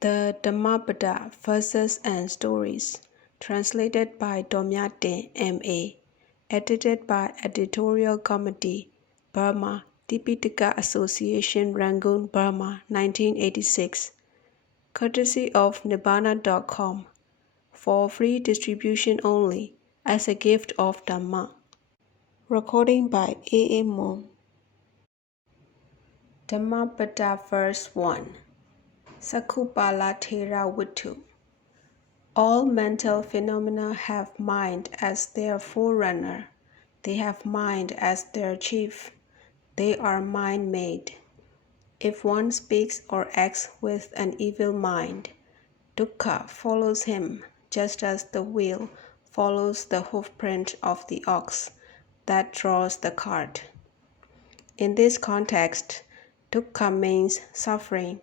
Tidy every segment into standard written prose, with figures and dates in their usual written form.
The Dhammapada Verses and Stories, translated by Domyatin M.A., edited by Editorial Committee, Burma, Tipitaka Association, Rangoon, Burma, 1986, courtesy of Nibbana.com, for free distribution only, as a gift of Dhamma. Recording by A.A. Moon. Dhammapada Verse 1. Cakkhupala Thera Vittu. All mental phenomena have mind as their forerunner. They have mind as their chief. They are mind-made. If one speaks or acts with an evil mind, dukkha follows him, just as the wheel follows the hoofprint of the ox that draws the cart. In this context, dukkha means suffering,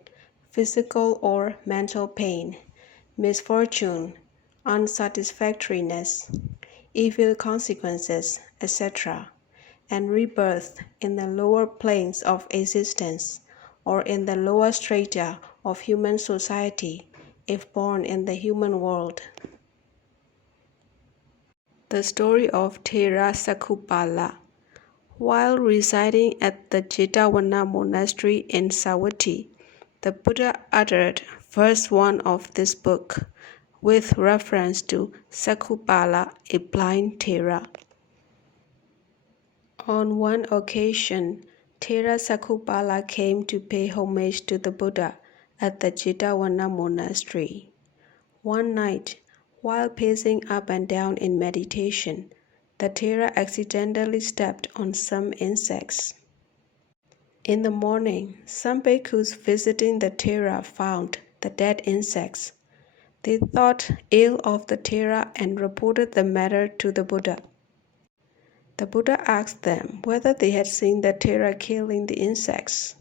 physical or mental pain, misfortune, unsatisfactoriness, evil consequences, etc., and rebirth in the lower planes of existence or in the lower strata of human society if born in the human world. The story of Thera Cakkhupala. While residing at the Jetavana monastery in Savatthi, the Buddha uttered verse 1 of this book with reference to Cakkhupala, a blind Thera. On one occasion, Thera Cakkhupala came to pay homage to the Buddha at the Jetavana monastery. One night, while pacing up and down in meditation, the Thera accidentally stepped on some insects. In the morning, some bhikkhus visiting the Thera found the dead insects. They thought ill of the Thera and reported the matter to the Buddha. The Buddha asked them whether they had seen the Thera killing the insects.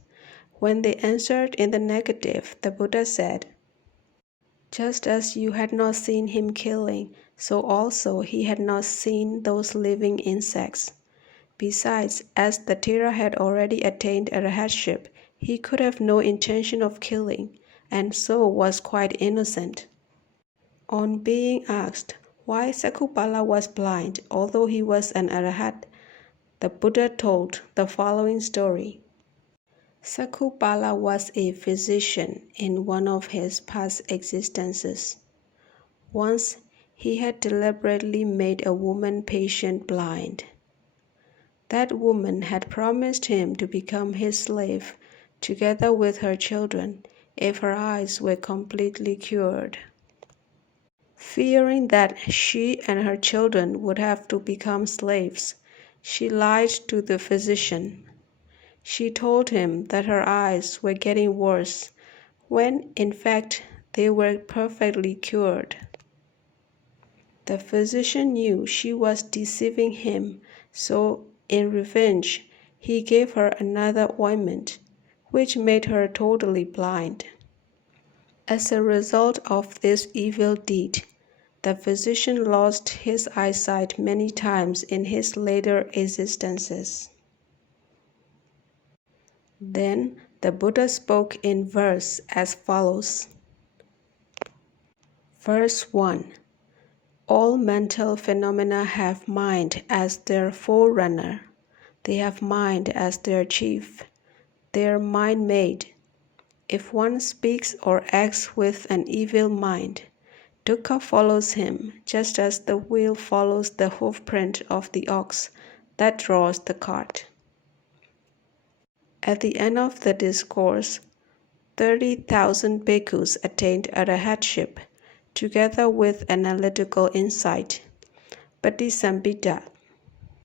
When they answered in the negative, the Buddha said, "Just as you had not seen him killing, so also he had not seen those living insects. Besides, as the Thera had already attained arhatship, he could have no intention of killing, and so was quite innocent." On being asked why Cakkhupala was blind, although he was an arhat, the Buddha told the following story. Cakkhupala was a physician in one of his past existences. Once, he had deliberately made a woman patient blind. That woman had promised him to become his slave, together with her children, if her eyes were completely cured. Fearing that she and her children would have to become slaves, she lied to the physician. She told him that her eyes were getting worse, when in fact they were perfectly cured. The physician knew she was deceiving him, so in revenge he gave her another ointment, which made her totally blind. As a result of this evil deed, the physician lost his eyesight many times in his later existences. Then the Buddha spoke in verse as follows. Verse 1. All mental phenomena have mind as their forerunner. They have mind as their chief. They are mind-made. If one speaks or acts with an evil mind, dukkha follows him, just as the wheel follows the hoofprint of the ox that draws the cart. At the end of the discourse, 30,000 bhikkhus attained arhatship, together with analytical insight, patisambhita,